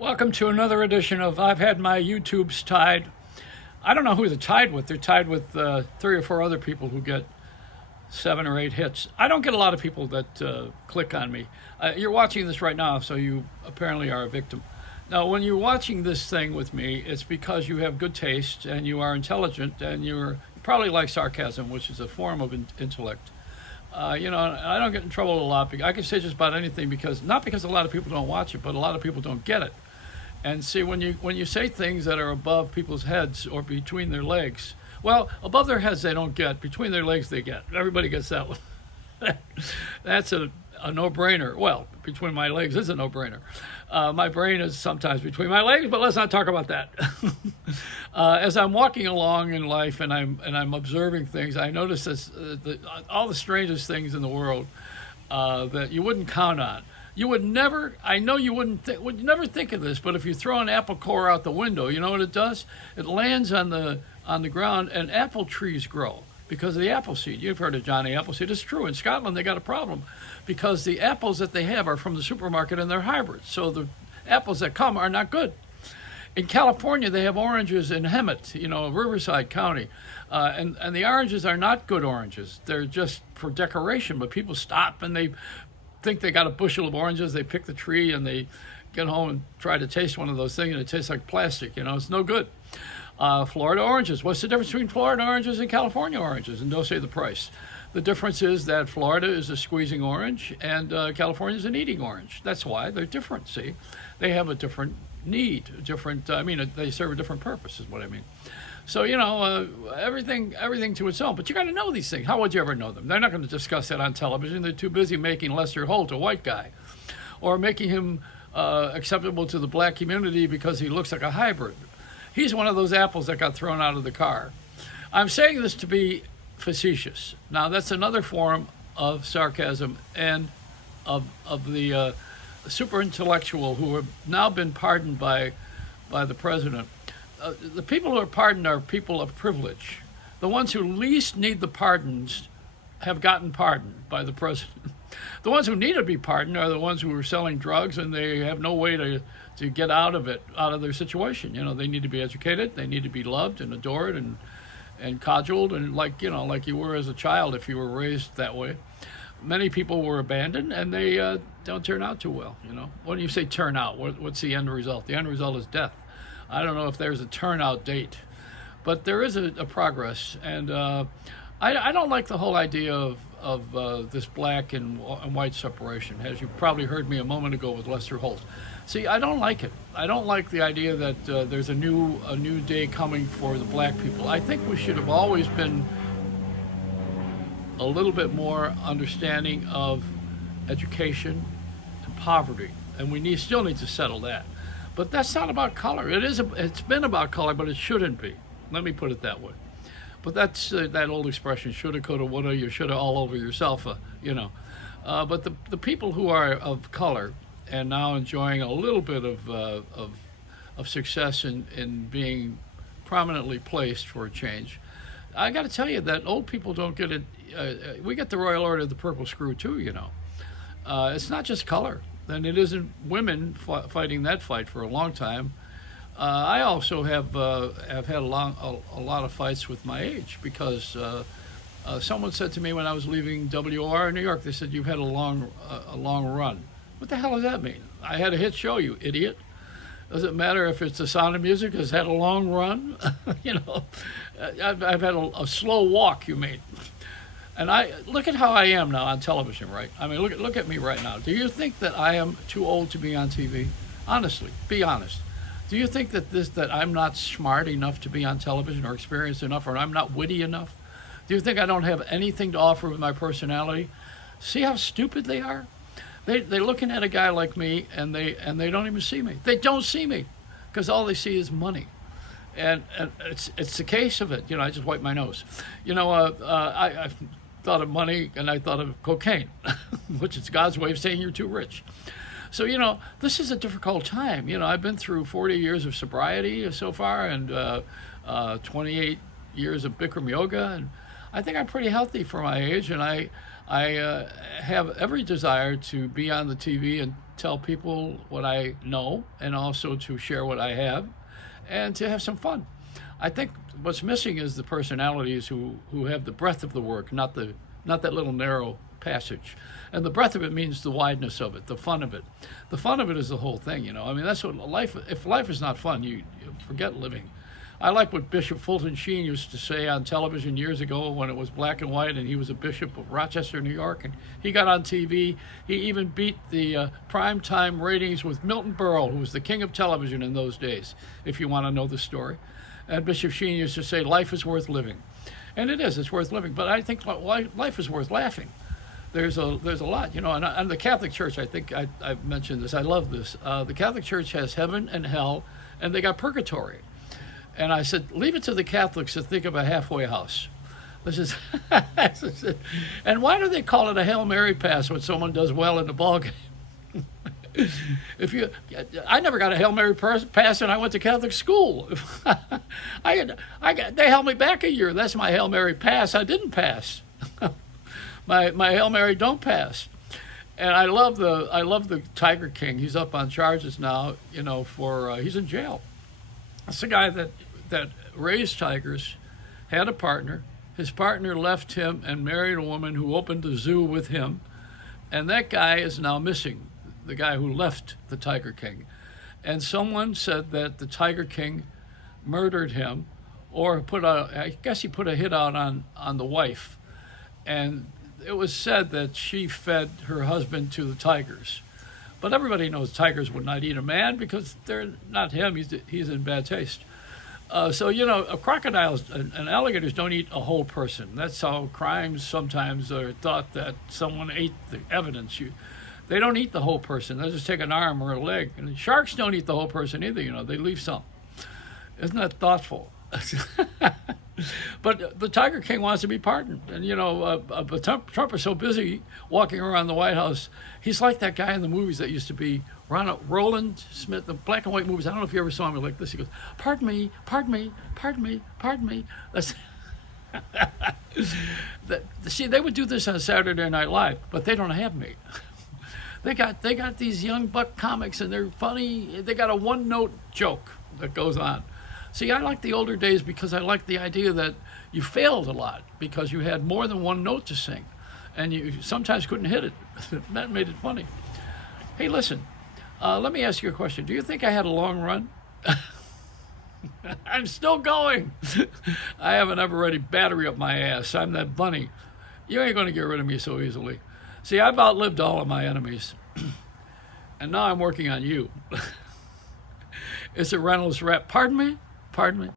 Welcome to another edition of I've Had My YouTubes Tied. I don't know who they're tied with. They're tied with three or four other people who get 7 or 8 hits. I don't get a lot of people that click on me. You're watching this right now, so you apparently are a victim. Now, when you're watching this thing with me, it's because you have good taste and you are intelligent and you probably like sarcasm, which is a form of intellect. I don't get in trouble a lot. I can say just about anything not because a lot of people don't watch it, but a lot of people don't get it. And see, when you say things that are above people's heads or between their legs, well, above their heads they don't get, between their legs they get. Everybody gets that one. That's a no-brainer. Well, between my legs is a no-brainer. My brain is sometimes between my legs, but let's not talk about that. As I'm walking along in life and I'm observing things, I notice all the strangest things in the world that you wouldn't count on. You would never, I know you would never think of this, but if you throw an apple core out the window, you know what it does? It lands on the ground and apple trees grow because of the apple seed. You've heard of Johnny Appleseed. It's true. In Scotland, they got a problem because the apples that they have are from the supermarket and they're hybrids. So the apples that come are not good. In California, they have oranges in Hemet, Riverside County. And the oranges are not good oranges. They're just for decoration, but people stop and they think they got a bushel of oranges. They pick the tree and they get home and try to taste one of those things, and it tastes like plastic. It's no good. Florida oranges. What's the difference between Florida oranges and California oranges? And don't say the price. The difference is that Florida is a squeezing orange and California is an eating orange. That's why they're different. See, they have a different need, they serve a different purpose, is what I mean. So, everything to its own. But you got to know these things. How would you ever know them? They're not going to discuss that on television. They're too busy making Lester Holt a white guy or making him acceptable to the black community because he looks like a hybrid. He's one of those apples that got thrown out of the car. I'm saying this to be facetious. Now, that's another form of sarcasm and of the super intellectual who have now been pardoned by the president. The people who are pardoned are people of privilege. The ones who least need the pardons have gotten pardoned by the president. The ones who need to be pardoned are the ones who are selling drugs and they have no way to get out of their situation. They need to be educated, they need to be loved and adored and cajoled, and like you were as a child if you were raised that way. Many people were abandoned and they don't turn out too well. When you say turn out, what's the end result? The end result is death. I don't know if there's a turnout date, but there is a progress, and I don't like the whole idea of this black and white separation, as you probably heard me a moment ago with Lester Holt. See, I don't like it. I don't like the idea that there's a new day coming for the black people. I think we should have always been a little bit more understanding of education and poverty, and still need to settle that. But that's not about color. It's been about color, but it shouldn't be. Let me put it that way. But that's that old expression: shoulda, coulda, woulda. You shoulda all over yourself. But the people who are of color and now enjoying a little bit of success in being prominently placed for a change, I got to tell you that old people don't get it. We get the Royal Order of the Purple Screw too. It's not just color. And it isn't women fighting that fight for a long time. I also have had a lot of fights with my age because someone said to me when I was leaving WR in New York, they said, "You've had a long run." What the hell does that mean? I had a hit show, you idiot. Does it matter if it's The Sound of Music has had a long run? I've had a slow walk, you mean. And look at how I am now on television, right? I mean, look at me right now. Do you think that I am too old to be on TV? Honestly, be honest. Do you think that I'm not smart enough to be on television or experienced enough, or I'm not witty enough? Do you think I don't have anything to offer with my personality? See how stupid they are? They're looking at a guy like me, and they don't even see me. They don't see me because all they see is money. And it's the case of it. I just wipe my nose. I thought of money and I thought of cocaine, which is God's way of saying you're too rich. So, this is a difficult time. I've been through 40 years of sobriety so far and 28 years of Bikram yoga. And I think I'm pretty healthy for my age. And I have every desire to be on the TV and tell people what I know and also to share what I have and to have some fun. I think what's missing is the personalities who have the breadth of the work, not that little narrow passage. And the breadth of it means the wideness of it, the fun of it. The fun of it is the whole thing, you know. I mean, that's what life. If life is not fun, you forget living. I like what Bishop Fulton Sheen used to say on television years ago when it was black and white, and he was a bishop of Rochester, New York, and he got on TV. He even beat the primetime ratings with Milton Berle, who was the king of television in those days, if you want to know the story. And Bishop Sheen used to say, life is worth living. And it is, it's worth living. But I think life is worth laughing. There's a lot, you know, and the Catholic Church, I think I've mentioned this, I love this. The Catholic Church has heaven and hell, and they got purgatory. And I said, leave it to the Catholics to think of a halfway house. This is, and why do they call it a Hail Mary pass when someone does well in the ball game? I never got a Hail Mary pass, and I went to Catholic school. They held me back a year. That's my Hail Mary pass. I didn't pass. my Hail Mary don't pass. And I love the Tiger King. He's up on charges now. You know, he's in jail. It's the guy that raised tigers, had a partner. His partner left him and married a woman who opened a zoo with him. And that guy is now missing, the guy who left the Tiger King. And someone said that the Tiger King murdered him, or I guess he put a hit out on the wife. And it was said that she fed her husband to the tigers. But everybody knows tigers would not eat a man because they're not him. He's in bad taste. So, you know, crocodiles and alligators don't eat a whole person. That's how crimes sometimes are thought, that someone ate the evidence. They don't eat the whole person. They'll just take an arm or a leg. And sharks don't eat the whole person either, you know. They leave some. Isn't that thoughtful? But the Tiger King wants to be pardoned. And, you know, Trump is so busy walking around the White House. He's like that guy in the movies that used to be Roland Smith, the black and white movies. I don't know if you ever saw him like this. He goes, pardon me, pardon me, pardon me, pardon me. That's see, they would do this on Saturday Night Live, but they don't have me. They got these young buck comics, and they're funny. They got a one-note joke that goes on. See, I like the older days because I like the idea that you failed a lot because you had more than one note to sing, and you sometimes couldn't hit it. That made it funny. Hey, listen, let me ask you a question. Do you think I had a long run? I'm still going. I have an ever-ready battery up my ass. I'm that bunny. You ain't going to get rid of me so easily. See, I've outlived all of my enemies, and now I'm working on you. It's a Reynolds rap. Pardon me? Pardon me?